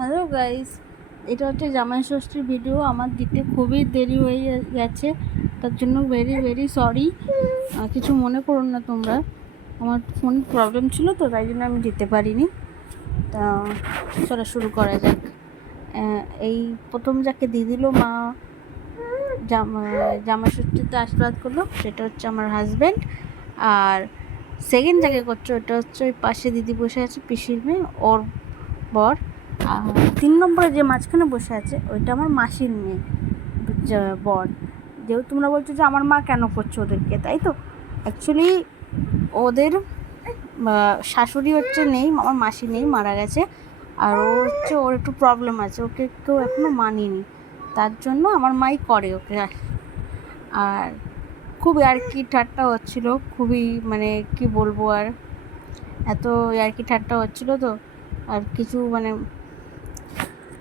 Hello guys, এটা হচ্ছে জামাই ষষ্ঠীর ভিডিও। আমার দিতে খুবই দেরি হয়ে গেছে, তার জন্য ভেরি ভেরি সরি। কিছু মনে করো না তোমরা, আমার ফোন প্রবলেম ছিল তো, তাই জন্য আমি দিতে পারিনি। তা চলো শুরু করা যাক। এই প্রথম যাকে দিয়ে দিল মা জামাই ষষ্ঠীতে আশীর্বাদ করলো, সেটা হচ্ছে আমার হাজব্যান্ড। আর সেকেন্ড যাকে করছো ওটা হচ্ছে ওই পাশে দিদি বসে আছে, পিসির মেয়ে, ওর বর। আর 3 নম্বরে যে মাঝখানে বসে আছে ওইটা আমার মাসির মেয়ে বর। যেহেতু তোমরা বলছো যে আমার মা কেন করছো ওদেরকে, তাই তো অ্যাকচুয়ালি ওদের শাশুড়ি হচ্ছে নেই, আমার মাসি নেই, মারা গেছে। আর ও হচ্ছে ওর একটু প্রবলেম আছে, ওকে কেউ এখনও মানিনি, তার জন্য আমার মাই করে ওকে। আর খুব ইয়ার্কি ঠাট্টা হচ্ছিল, খুবই মানে কি বলবো, আর এত ইয়ার্কি ঠাট্টা হচ্ছিলো তো, আর কিছু মানে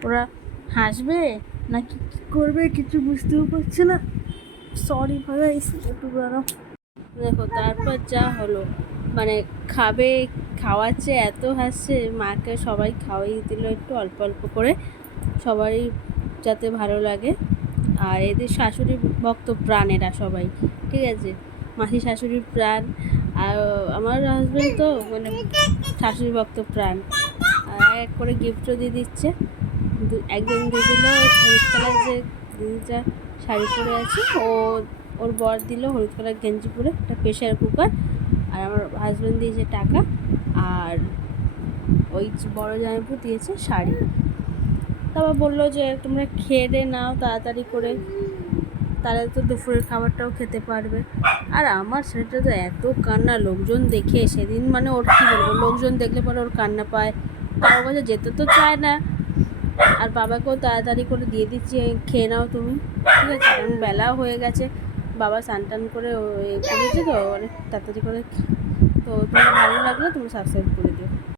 ওরা হাসবে নাকি কী করবে কিছু বুঝতেও পারছে না। সরি ভাই, একটু বড় দেখো। তারপর যা হলো, মানে খাওয়াচ্ছে, এত হাসছে, মাকে সবাই খাওয়াই দিল একটু অল্প অল্প করে, সবারই যাতে ভালো লাগে। আর এদের শাশুড়ি ভক্ত প্রাণ, এরা সবাই ঠিক আছে, মাসি শাশুড়ির প্রাণ। আর আমার হাজব্যান্ড তো মানে শাশুড়ি ভক্ত প্রাণ। আর এক করে গিফটও দিয়ে দিচ্ছে। একজন দিয়ে দিল হলুদ কালার, যে দিদিটা শাড়ি পরে আছে, ওর বর দিল হলুদ কালার গেঞ্জি পরে একটা প্রেশার কুকার। আর আমার হাজব্যান্ড দিয়েছে টাকা, আর ওই বড় জামাইপু দিয়েছে শাড়ি। তারপর বললো যে তোমরা খেয়ে নাও তাড়াতাড়ি করে, তাহলে তো দুপুরের খাবারটাও খেতে পারবে। আর আমার ছেলেটা তো এত কান্না লোকজন দেখে, সেদিন মানে ওর কী বলবো, লোকজন দেখলে পরে ওর কান্না পায়, কারো কাছে যেতে তো চায় না। আর বাবাকেও তাড়াতাড়ি করে দিয়ে দিচ্ছি, খেয়ে নাও তুমি, ঠিক আছে, কারণ বেলাও হয়ে গেছে, বাবা স্নান টান করে করেছে তো অনেক তাড়াতাড়ি করে। তো তোমার ভালো লাগলে তুমি সাবস্ক্রাইব করে দিও।